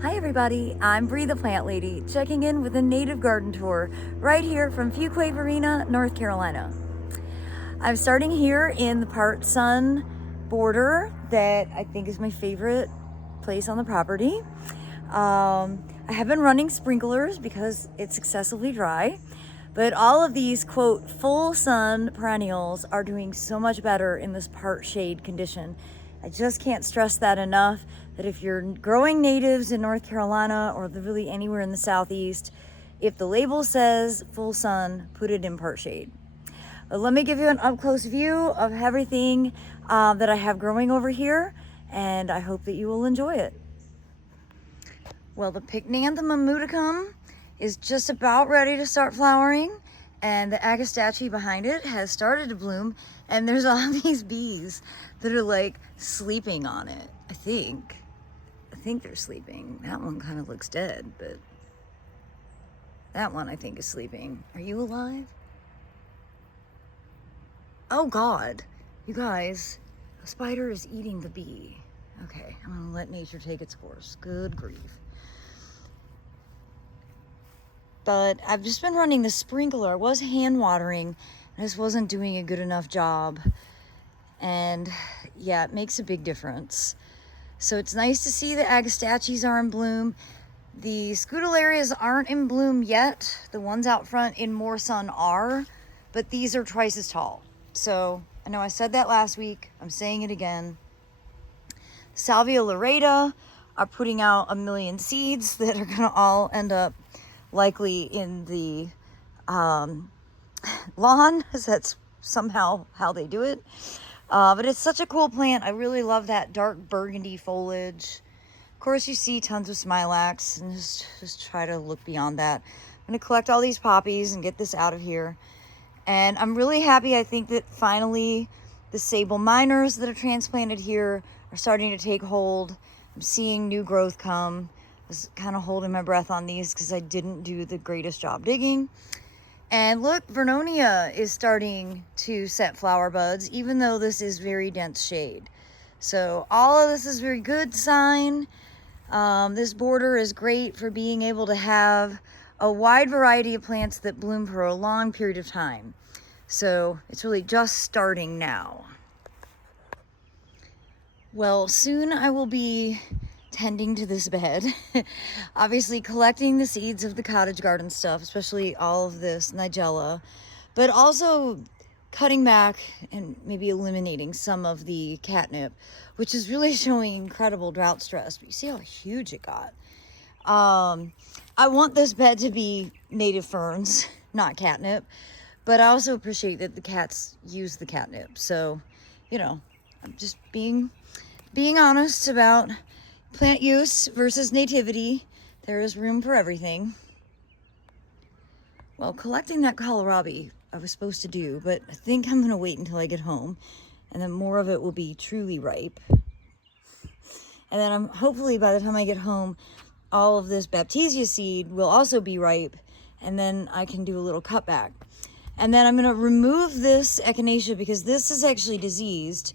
Hi everybody, I'm Bree the Plant Lady, checking in with a native garden tour right here from Fuquay-Varina, North Carolina. I'm starting here in the part sun border that I think is my favorite place on the property. I have been running sprinklers because it's excessively dry, but all of these, quote, full sun perennials are doing so much better in this part shade condition. I just can't stress that enough, that if you're growing natives in North Carolina or really anywhere in the Southeast, if the label says full sun, put it in part shade. But let me give you an up-close view of everything that I have growing over here, and I hope that you will enjoy it. Well, the Pycnanthum mamuticum is just about ready to start flowering, and the agastache behind it has started to bloom, and there's all these bees that are like sleeping on it. I think they're sleeping. That one kind of looks dead, but that one I think is sleeping. Are you alive? Oh God, you guys, a spider is eating the bee. Okay, I'm gonna let nature take its course. Good grief. But I've just been running the sprinkler. I was hand watering. I just wasn't doing a good enough job. And yeah, it makes a big difference. So it's nice to see the agastaches are in bloom. The scutellarias aren't in bloom yet. The ones out front in more sun are, but these are twice as tall. So I know I said that last week. I'm saying it again. Salvia lyrata are putting out a million seeds that are gonna all end up likely in the lawn, because that's somehow how they do it. But it's such a cool plant. I really love that dark burgundy foliage. Of course, you see tons of smilax, and just try to look beyond that. I'm gonna collect all these poppies and get this out of here. And I'm really happy. I think that finally the sable minors that are transplanted here are starting to take hold. I'm seeing new growth come. I was kind of holding my breath on these because I didn't do the greatest job digging. And look, Vernonia is starting to set flower buds, even though this is very dense shade. So all of this is a very good sign. This border is great for being able to have a wide variety of plants that bloom for a long period of time. So it's really just starting now. Well, soon I will be tending to this bed. Obviously collecting the seeds of the cottage garden stuff, especially all of this nigella, but also cutting back and maybe eliminating some of the catnip, which is really showing incredible drought stress. But you see how huge it got. I want this bed to be native ferns, not catnip, but I also appreciate that the cats use the catnip. So, you know, I'm just being honest about plant use versus nativity. There is room for everything. Well, collecting that kohlrabi I was supposed to do, but I think I'm gonna wait until I get home, and then more of it will be truly ripe. And then hopefully by the time I get home, all of this baptisia seed will also be ripe, and then I can do a little cutback. And then I'm gonna remove this echinacea because this is actually diseased.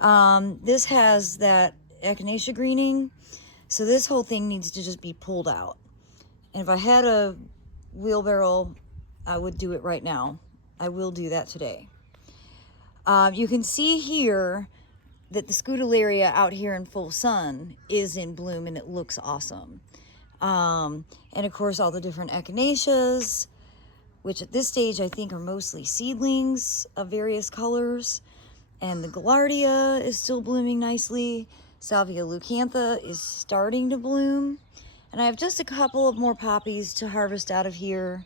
This has that echinacea greening, so this whole thing needs to just be pulled out. And if I had a wheelbarrow, I would do it right now. I will do that today. You can see here that the scutellaria out here in full sun is in bloom, and it looks awesome. And of course all the different echinaceas, which at this stage I think are mostly seedlings of various colors. And the gaillardia is still blooming nicely. Salvia leucantha is starting to bloom. And I have just a couple of more poppies to harvest out of here.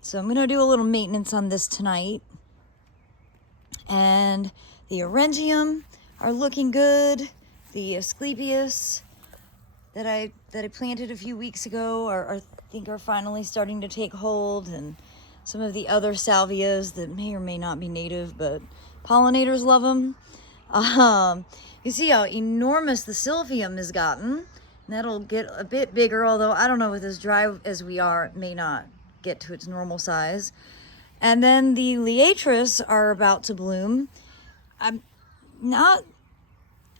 So I'm gonna do a little maintenance on this tonight. And the orangium are looking good. The Asclepias that I planted a few weeks ago I think are finally starting to take hold. And some of the other salvias that may or may not be native, but pollinators love them. You see how enormous the silphium has gotten. And that'll get a bit bigger, although I don't know, with as dry as we are, it may not get to its normal size. And then the liatris are about to bloom.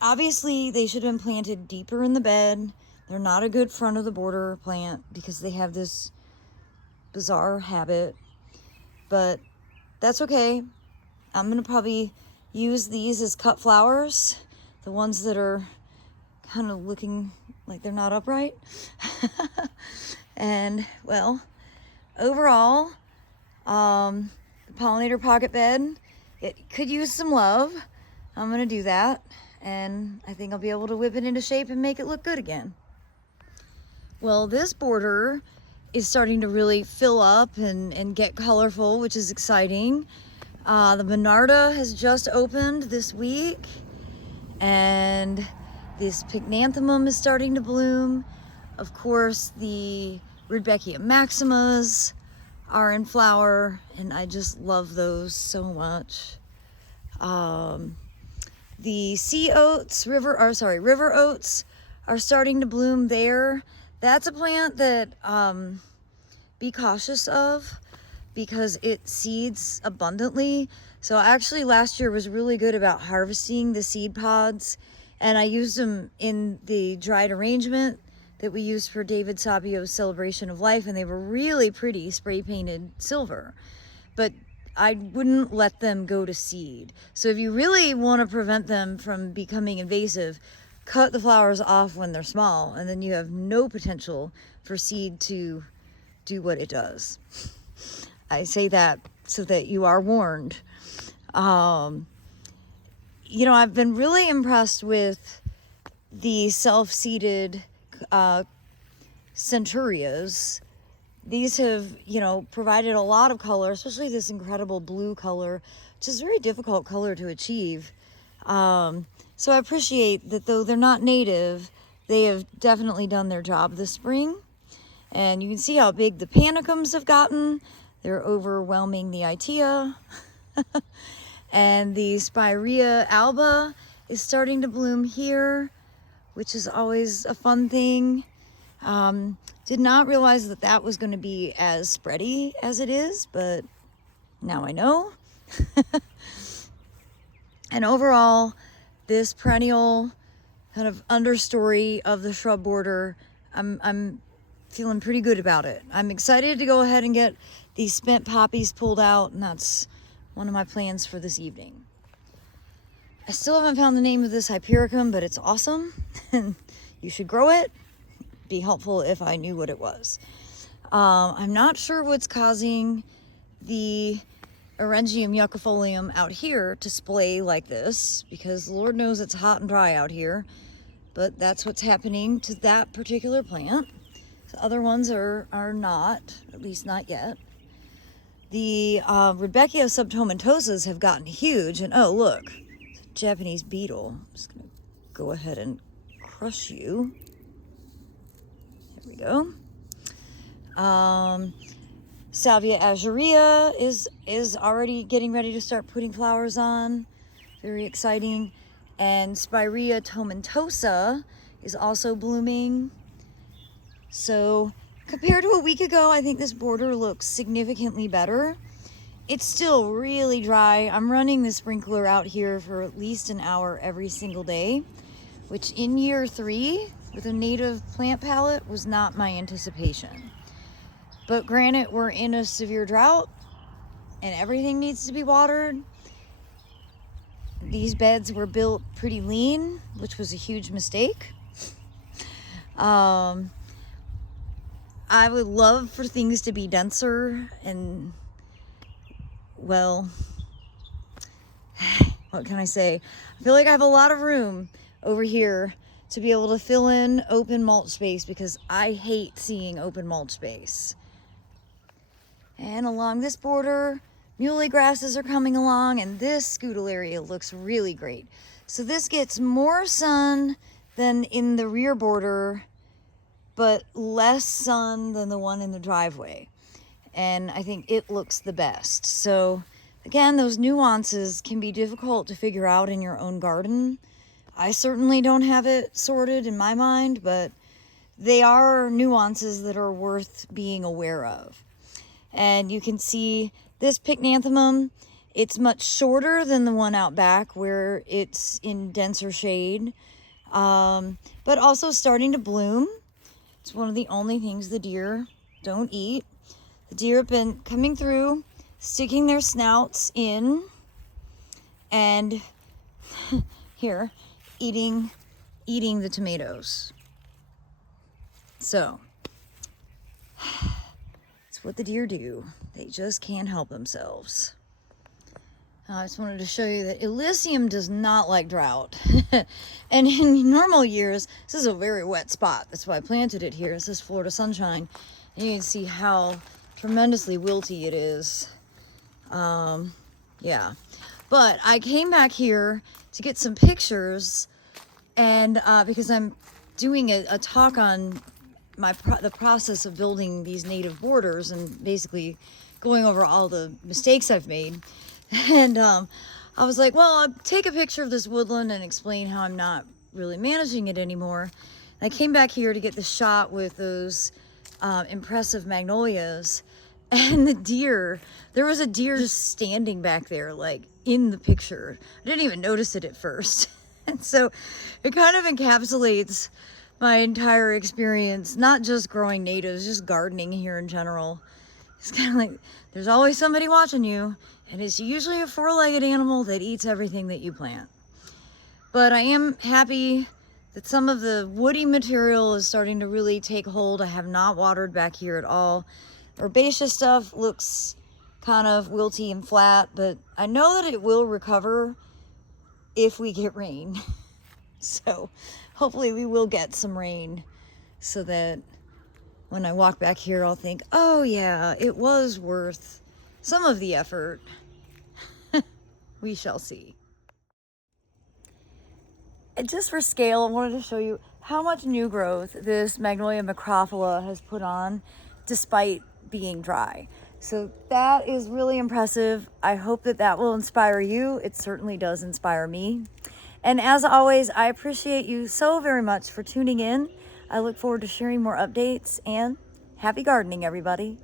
Obviously they should have been planted deeper in the bed. They're not a good front of the border plant because they have this bizarre habit, but that's okay. I'm gonna probably use these as cut flowers, the ones that are kind of looking like they're not upright. And well, overall, the pollinator pocket bed, it could use some love. I'm gonna do that, and I think I'll be able to whip it into shape and make it look good again. Well, this border is starting to really fill up and get colorful, which is exciting. The Monarda has just opened this week, and this Pycnanthemum is starting to bloom. Of course, the Rudbeckia maximas are in flower, and I just love those so much. The sea oats, river oats are starting to bloom there. That's a plant that be cautious of because it seeds abundantly. So actually last year was really good about harvesting the seed pods, and I used them in the dried arrangement that we used for David Sabio's Celebration of Life, and they were really pretty, spray painted silver. But I wouldn't let them go to seed. So if you really want to prevent them from becoming invasive, cut the flowers off when they're small, and then you have no potential for seed to do what it does. I say that so that you are warned. You know, I've been really impressed with the self-seeded centurias. These have, you know, provided a lot of color, especially this incredible blue color, which is a very difficult color to achieve. So I appreciate that though they're not native, they have definitely done their job this spring. And you can see how big the panicums have gotten. They're overwhelming the Itea. And the Spirea alba is starting to bloom here, which is always a fun thing. Did not realize that that was going to be as spready as it is, but now I know. And overall, this perennial kind of understory of the shrub border, I'm feeling pretty good about it. I'm excited to go ahead and get these spent poppies pulled out, and that's one of my plans for this evening. I still haven't found the name of this Hypericum, but it's awesome, and you should grow it. Be helpful if I knew what it was. I'm not sure what's causing the Orangium yuccifolium out here to splay like this, because Lord knows it's hot and dry out here, but that's what's happening to that particular plant. The other ones are not, at least not yet. The Rudbeckia subtomentosas have gotten huge, and oh look, it's a Japanese beetle. I'm just gonna go ahead and crush you. There we go. Salvia azurea is already getting ready to start putting flowers on. Very exciting. And Spirea tomentosa is also blooming. So compared to a week ago, I think this border looks significantly better. It's still really dry. I'm running the sprinkler out here for at least an hour every single day, which in year 3 with a native plant palette was not my anticipation. But granted, we're in a severe drought and everything needs to be watered. These beds were built pretty lean, which was a huge mistake. I would love for things to be denser and, well, what can I say? I feel like I have a lot of room over here to be able to fill in open mulch space because I hate seeing open mulch space. And along this border, muley grasses are coming along, and this Scutellaria looks really great. So this gets more sun than in the rear border, but less sun than the one in the driveway. And I think it looks the best. So again, those nuances can be difficult to figure out in your own garden. I certainly don't have it sorted in my mind, but they are nuances that are worth being aware of. And you can see this Pycnanthemum, it's much shorter than the one out back where it's in denser shade, but also starting to bloom. It's one of the only things the deer don't eat. The deer have been coming through, sticking their snouts in, and here, eating the tomatoes. So, it's what the deer do. They just can't help themselves. I just wanted to show you that Elysium does not like drought. And in normal years, this is a very wet spot. That's why I planted it here. This is Florida Sunshine. And you can see how tremendously wilty it is. Yeah. But I came back here to get some pictures, and because I'm doing a talk on the process of building these native borders and basically going over all the mistakes I've made. And I was like, well, I'll take a picture of this woodland and explain how I'm not really managing it anymore. And I came back here to get the shot with those impressive magnolias. And the deer, there was a deer just standing back there, like in the picture. I didn't even notice it at first. And so it kind of encapsulates my entire experience, not just growing natives, just gardening here in general. It's kind of like there's always somebody watching you, and it's usually a four-legged animal that eats everything that you plant. But I am happy that some of the woody material is starting to really take hold. I have not watered back here at all. Herbaceous stuff looks kind of wilty and flat, but I know that it will recover if we get rain. So hopefully we will get some rain so that when I walk back here, I'll think, oh yeah, it was worth some of the effort. We shall see. And just for scale, I wanted to show you how much new growth this Magnolia macrophylla has put on despite being dry. So that is really impressive. I hope that that will inspire you. It certainly does inspire me. And as always, I appreciate you so very much for tuning in. I look forward to sharing more updates, and happy gardening, everybody.